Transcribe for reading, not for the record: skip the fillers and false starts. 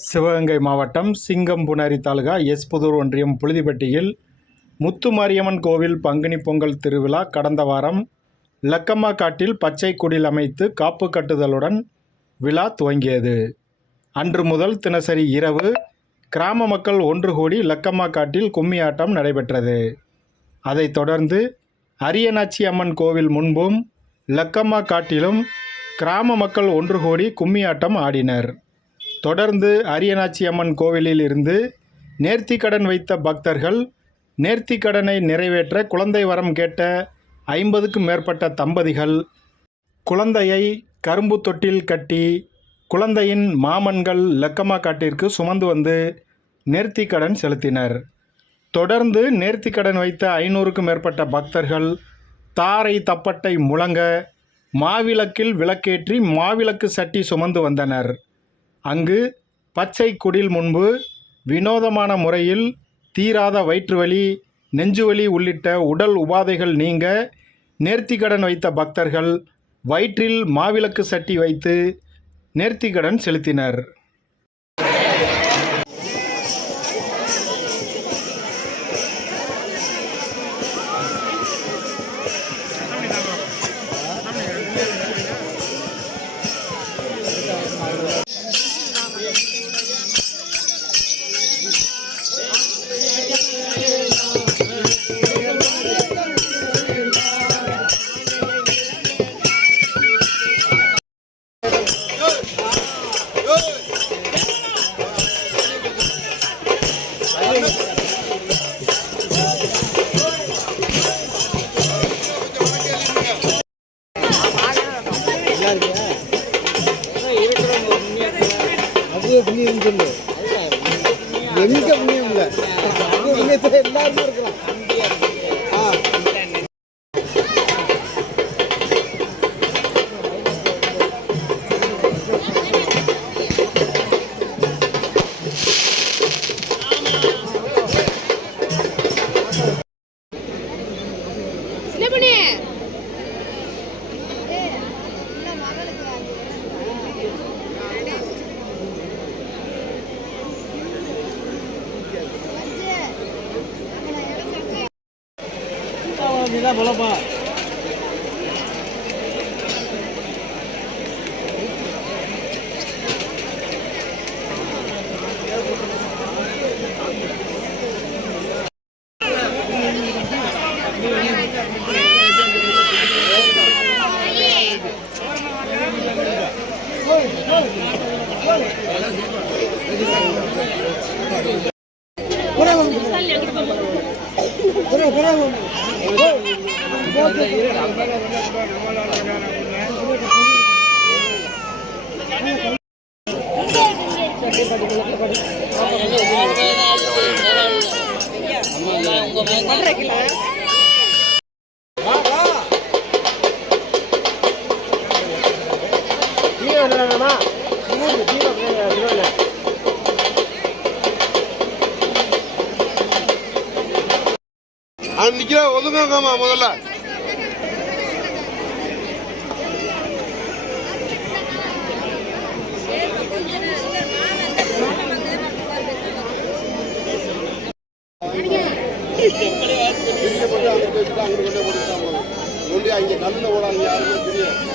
சிவகங்கை மாவட்டம் சிங்கம்புணரி தாலுகா எஸ்புதூர் ஒன்றியம் புழுதிப்பட்டியில் முத்துமாரியம்மன் கோவில் பங்குனி பொங்கல் திருவிழா கடந்த வாரம் லக்கம்மா காட்டில் பச்சை குடில் அமைத்து காப்பு கட்டுதலுடன் விழா துவங்கியது. அன்று முதல் தினசரி இரவு கிராம மக்கள் ஒன்று கூடி லக்கம்மா காட்டில் கும்மியாட்டம் நடைபெற்றது. அதைத் தொடர்ந்து அரியநாச்சி அம்மன் கோவில் முன்பும் லக்கம்மா காட்டிலும் கிராம மக்கள் ஒன்று கூடி கும்மியாட்டம் ஆடினர். தொடர்ந்து அரியநாச்சி அம்மன் கோவிலில் இருந்து நேர்த்திக்கடன் வைத்த பக்தர்கள் நேர்த்திக்கடனை நிறைவேற்ற குழந்தை வரம் கேட்ட 50க்கும் மேற்பட்ட தம்பதிகள் குழந்தையை கரும்பு தொட்டில் கட்டி குழந்தையின் மாமன்கள் லக்கம்மா காட்டிற்கு சுமந்து வந்து நேர்த்திக்கடன் செலுத்தினர். தொடர்ந்து நேர்த்திக்கடன் வைத்த 500க்கும் மேற்பட்ட பக்தர்கள் தாரை தப்பட்டை முழங்க மாவிளக்கில் விளக்கேற்றி மாவிளக்கு சட்டி சுமந்து வந்தனர். அங்கு பச்சை குடில் முன்பு வினோதமான முறையில் தீராத வயிற்றுவலி, நெஞ்சுவலி உள்ளிட்ட உடல் உபாதைகள் நீங்க நேர்த்திக்கடன் வைத்த பக்தர்கள் வயிற்றில் மாவிளக்கு சட்டி வைத்து நேர்த்திக்கடன் செலுத்தினர். எங்க புண்ணியம் இல்லை, புண்ணியத்துல எல்லாருமே இருக்கிறோம். நீதான் போலப்பா. நிக்கிற ஒதுங்கம்மா முதல்ல. அங்கே கல்லில் ஓடாங்க யாருமே தெரியாது.